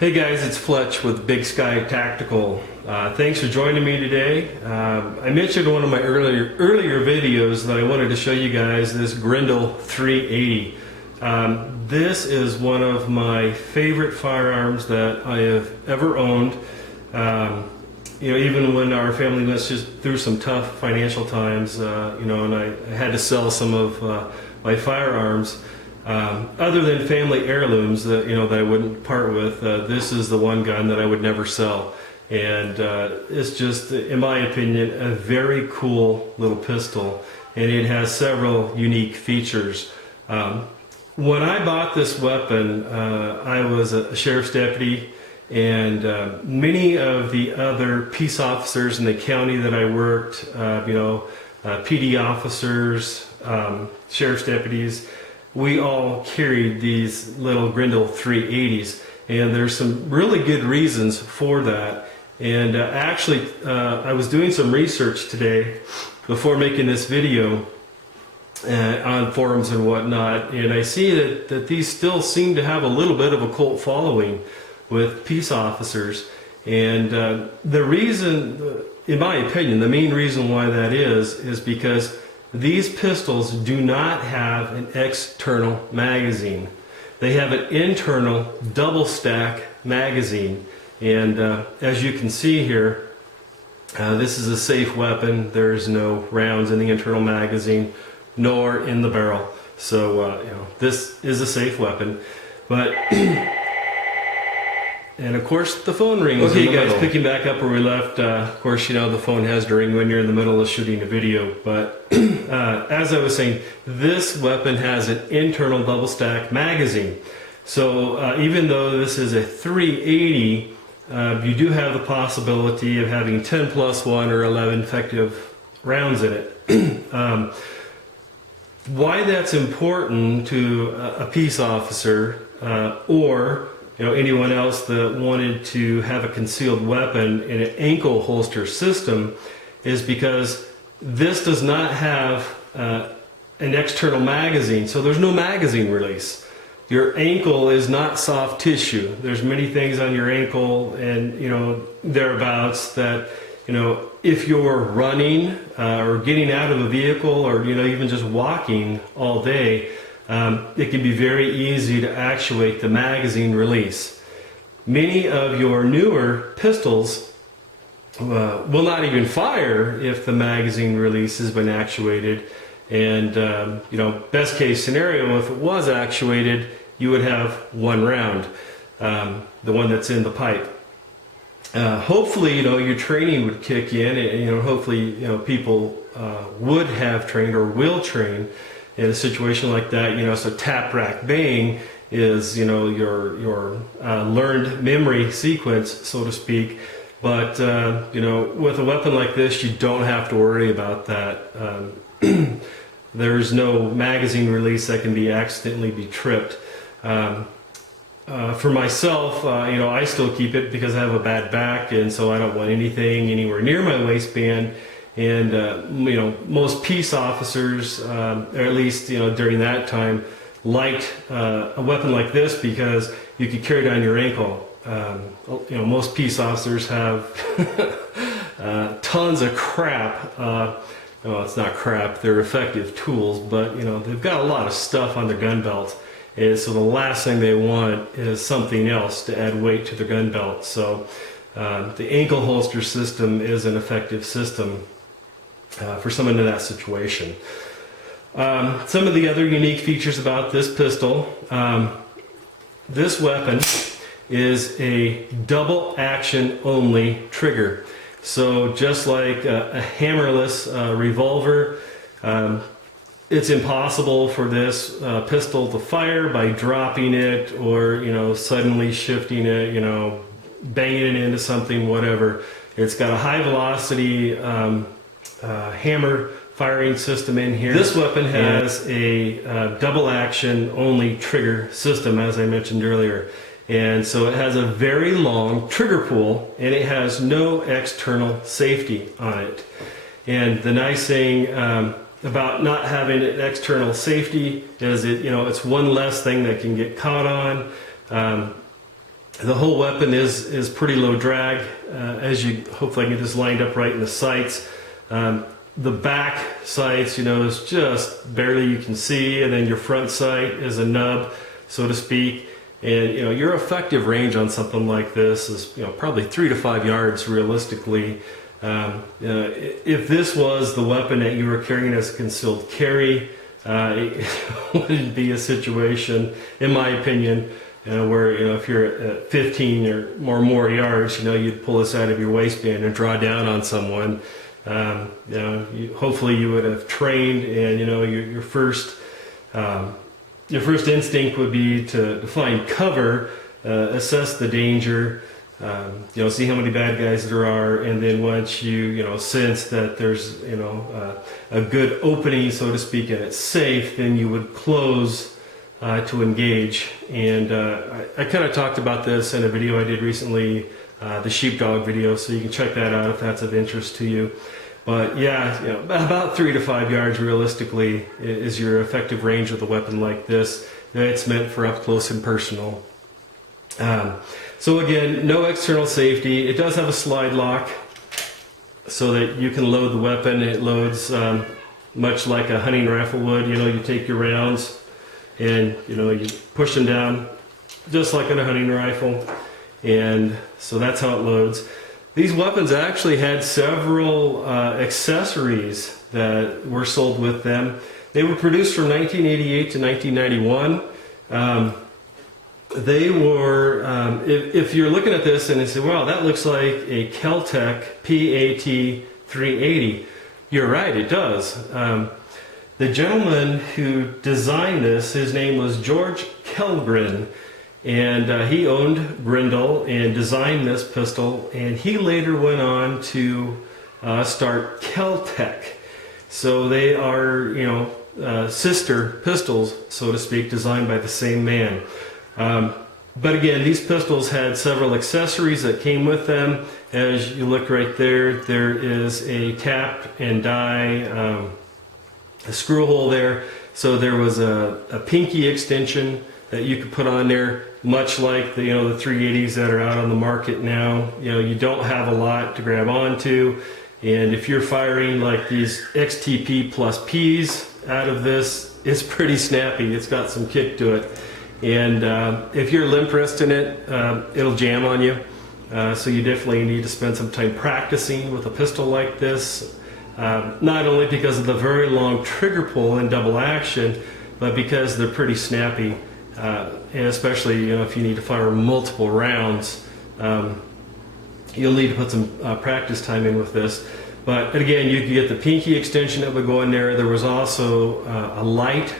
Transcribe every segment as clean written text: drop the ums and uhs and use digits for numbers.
Hey guys, it's Fletch with Big Sky Tactical. Thanks for joining me today. I mentioned in one of my earlier videos that I wanted to show you guys this Grendel 380. This is one of my favorite firearms that I have ever owned. Even when our family was just through some tough financial times, and I had to sell some of my firearms. Other than family heirlooms that I wouldn't part with, this is the one gun that I would never sell, and it's just, in my opinion, a very cool little pistol, and it has several unique features. When I bought this weapon, I was a sheriff's deputy, and many of the other peace officers in the county that I worked, PD officers, sheriff's deputies, we all carried these little Grendel 380s, and there's some really good reasons for that. And actually, I was doing some research today before making this video on forums and whatnot, and I see that these still seem to have a little bit of a cult following with peace officers. And the reason, in my opinion, the main reason why that is because these pistols do not have an external magazine. They have an internal double stack magazine, and as you can see here, this is a safe weapon. There's no rounds in the internal magazine nor in the barrel, so this is a safe weapon. But and of course the phone rings. Okay guys, picking back up where we left, of course the phone has to ring when you're in the middle of shooting a video, but as I was saying, this weapon has an internal double stack magazine. So even though this is a 380, you do have the possibility of having 10 plus 1 or 11 effective rounds in it. Why that's important to a peace officer or anyone else that wanted to have a concealed weapon in an ankle holster system is because this does not have an external magazine, so there's no magazine release. Your ankle is not soft tissue. There's many things on your ankle and thereabouts that if you're running or getting out of a vehicle or even just walking all day, it can be very easy to actuate the magazine release. Many of your newer pistols will not even fire if the magazine release has been actuated, and best case scenario, if it was actuated, you would have one round, the one that's in the pipe. Hopefully your training would kick in, and hopefully people would have trained or will train in a situation like that. So tap rack bang is your learned memory sequence, so to speak. But with a weapon like this, you don't have to worry about that. There's no magazine release that can be accidentally be tripped. For myself, I still keep it because I have a bad back, and so I don't want anything anywhere near my waistband. And most peace officers, or at least during that time, liked a weapon like this because you could carry it on your ankle. Most peace officers have tons of crap. Well, it's not crap, they're effective tools, but they've got a lot of stuff on their gun belt, and so the last thing they want is something else to add weight to their gun belt. So the ankle holster system is an effective system for someone in that situation. Some of the other unique features about this pistol, this weapon is a double action only trigger. So just like a hammerless revolver, it's impossible for this pistol to fire by dropping it or suddenly shifting it, banging it into something, whatever. It's got a high velocity hammer firing system in here. This weapon has a double action only trigger system, as I mentioned earlier. And so it has a very long trigger pull, and it has no external safety on it. And the nice thing about not having an external safety is it's one less thing that can get caught on. The whole weapon is pretty low drag, as you hopefully I can get this lined up right in the sights. The back sights, is just barely you can see, and then your front sight is a nub, so to speak. And your effective range on something like this is probably 3 to 5 yards realistically. If this was the weapon that you were carrying as a concealed carry, it wouldn't be a situation, in my opinion, where if you're at 15 or more yards, you'd pull this out of your waistband and draw down on someone. Hopefully you would have trained, and your first instinct would be to find cover, assess the danger, see how many bad guys there are, and then once you sense that there's a good opening, so to speak, and it's safe, then you would close to engage. And I kind of talked about this in a video I did recently, the sheepdog video, so you can check that out if that's of interest to you. But yeah, about 3 to 5 yards realistically is your effective range with a weapon like this. It's meant for up close and personal. So again, no external safety. It does have a slide lock so that you can load the weapon. It loads much like a hunting rifle would. You take your rounds and you push them down just like in a hunting rifle, and so that's how it loads. These weapons actually had several accessories that were sold with them. They were produced from 1988 to 1991. They were, if you're looking at this and you say, wow, that looks like a kel-tec PAT 380. You're right, it does. The gentleman who designed this, his name was George Kellgren, and he owned Grendel and designed this pistol, and he later went on to start kel-tec. So they are, sister pistols, so to speak, designed by the same man. But again, these pistols had several accessories that came with them. As you look right there, there is a cap and die, a screw hole there. So there was a pinky extension that you could put on there, much like the 380s that are out on the market now. You don't have a lot to grab onto, and if you're firing like these XTP plus Ps out of this, it's pretty snappy. It's got some kick to it, and if you're limp wristing it, it'll jam on you. So you definitely need to spend some time practicing with a pistol like this. Not only because of the very long trigger pull and double action, but because they're pretty snappy. And especially if you need to fire multiple rounds, you'll need to put some practice time in with this. But again, you can get the pinky extension that would go in there. There was also a light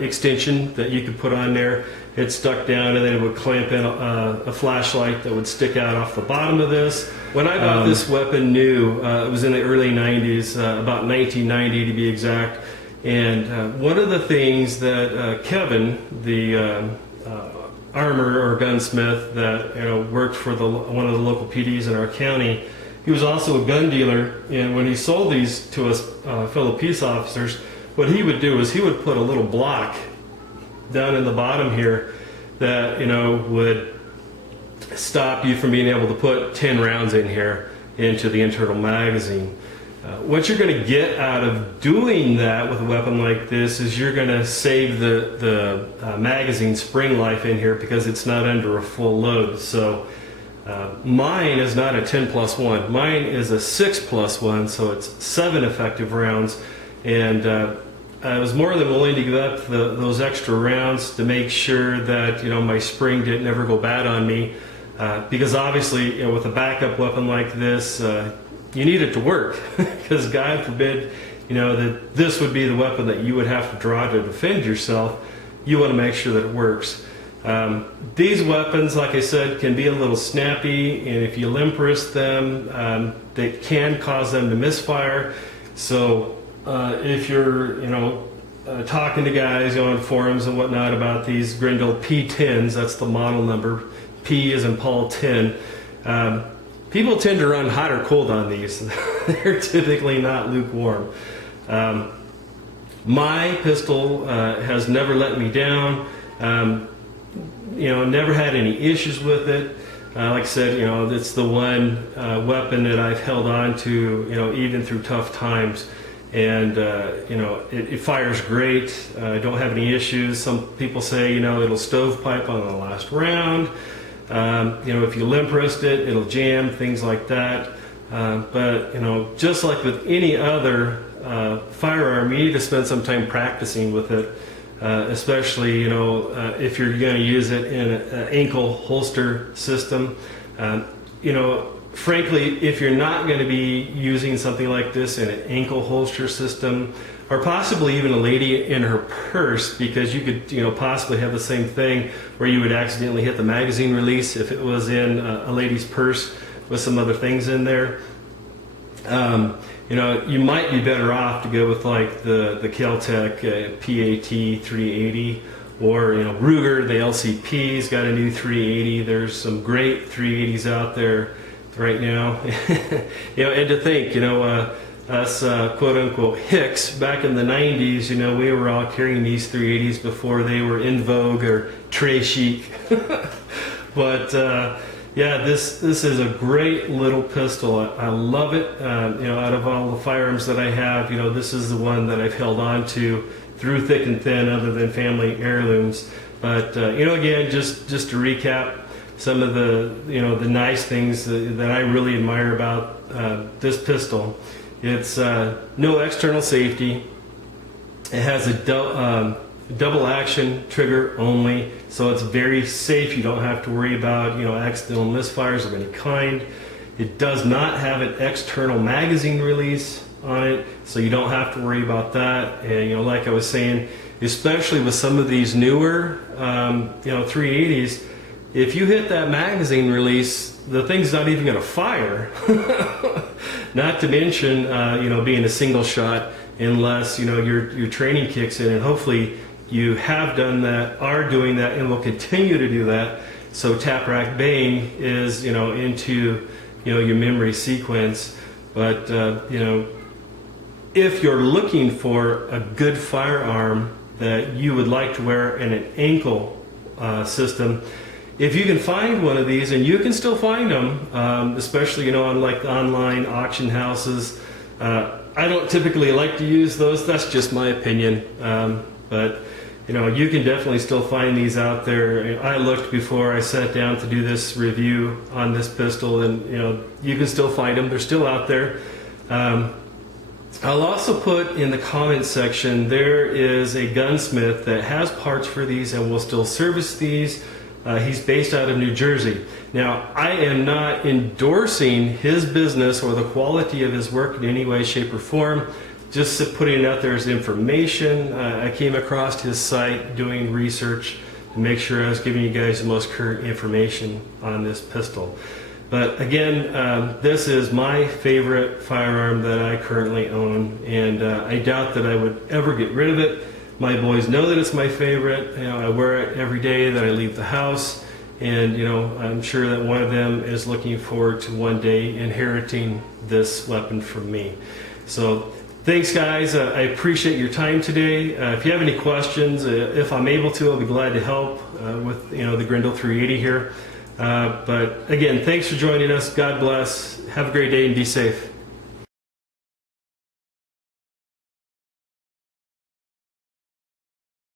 extension that you could put on there. It stuck down, and then it would clamp in a flashlight that would stick out off the bottom of this. When I bought this weapon new, it was in the early 90s, about 1990 to be exact. And one of the things that Kevin, the armor or gunsmith that worked for one of the local PDs in our county, he was also a gun dealer. And when he sold these to us fellow peace officers, what he would do is he would put a little block down in the bottom here that would stop you from being able to put 10 rounds in here into the internal magazine. What you're going to get out of doing that with a weapon like this is you're going to save the magazine spring life in here because it's not under a full load. So mine is not a 10+1. Mine is a 6+1, so it's 7 effective rounds. And I was more than willing to give up those extra rounds to make sure that my spring didn't ever go bad on me. Because obviously, with a backup weapon like this, you need it to work, because God forbid, that this would be the weapon that you would have to draw to defend yourself. You want to make sure that it works. These weapons, like I said, can be a little snappy, and if you limp wrist them, they can cause them to misfire. So if you're, talking to guys on forums and whatnot about these Grendel P10s, that's the model number, P as in Paul 10. People tend to run hot or cold on these. They're typically not lukewarm. My pistol has never let me down. never had any issues with it. Like I said, it's the one weapon that I've held on to, even through tough times. And, it fires great. I don't have any issues. Some people say, it'll stovepipe on the last round. If you limp wrist it, it'll jam, things like that. But, just like with any other firearm, you need to spend some time practicing with it. Especially, if you're going to use it in an ankle holster system. Frankly, if you're not going to be using something like this in an ankle holster system, or possibly even a lady in her purse, because you could, possibly have the same thing where you would accidentally hit the magazine release if it was in a lady's purse with some other things in there. You might be better off to go with like the kel-tec PAT 380, or Ruger, the LCP's got a new 380. There's some great 380s out there right now. And to think, us quote unquote hicks back in the 90s, we were all carrying these 380s before they were in vogue or très chic. But yeah, this is a great little pistol. I love it. Out of all the firearms that I have, this is the one that I've held on to through thick and thin, other than family heirlooms. But again, just to recap, some of the the nice things that I really admire about this pistol. It's no external safety. It has a double action trigger only, so it's very safe. You don't have to worry about accidental misfires of any kind. It does not have an external magazine release on it, so you don't have to worry about that. And like I was saying, especially with some of these newer 380s, if you hit that magazine release, the thing's not even going to fire. Not to mention being a single shot, unless your training kicks in, and hopefully you have done that, are doing that, and will continue to do that. So tap rack baying is into your memory sequence. But if you're looking for a good firearm that you would like to wear in an ankle system, if you can find one of these, and you can still find them, especially on like online auction houses. I don't typically like to use those. That's just my opinion. But you can definitely still find these out there. I looked before I sat down to do this review on this pistol, and you can still find them. They're still out there. I'll also put in the comments section, there is a gunsmith that has parts for these and will still service these. He's based out of New Jersey. Now, I am not endorsing his business or the quality of his work in any way, shape, or form. Just putting it out there as information. I came across his site doing research to make sure I was giving you guys the most current information on this pistol. But again, this is my favorite firearm that I currently own, and I doubt that I would ever get rid of it. My boys know that it's my favorite. I wear it every day that I leave the house, and I'm sure that one of them is looking forward to one day inheriting this weapon from me. So thanks, guys. I appreciate your time today. If you have any questions, if I'm able to, I'll be glad to help with the Grendel 380 here. But again, thanks for joining us. God bless. Have a great day and be safe.